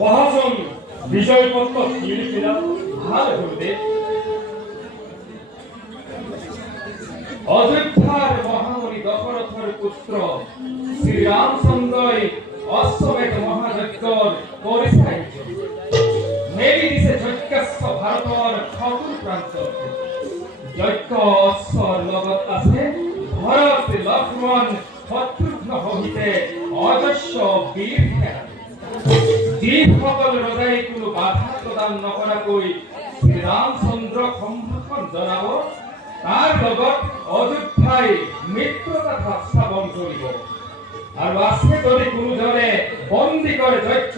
মহাজন বিষয়পত্র কি লিখিলাম ভাল গুরুদেব। অযোধ্যার মহামণি দশরথের পুত্র শ্রীরামচন্দ্রই অশ্বমেধ মহাযজ্ঞর পরিচালিত মেরি দিছে যজ্ঞস্ব ভারতৰ সকলো প্ৰান্ত যজ্ঞ অশ্বৰ লগত আছে ভৰত লক্ষ্মণ শত্ৰুঘ্ন সহিতে অজস্ৰ বীৰ সেনা যিসকল ৰজাই কোনো বাধা প্ৰদান নকৰাকৈ শ্ৰীৰামচন্দ্ৰক সম্ভাষণ জনাব তাৰ লগত অযোধ্যাই মিত্ৰতা স্থাপন কৰিব আৰু আছে যদি কোনোজনে বন্দী কৰে যজ্ঞ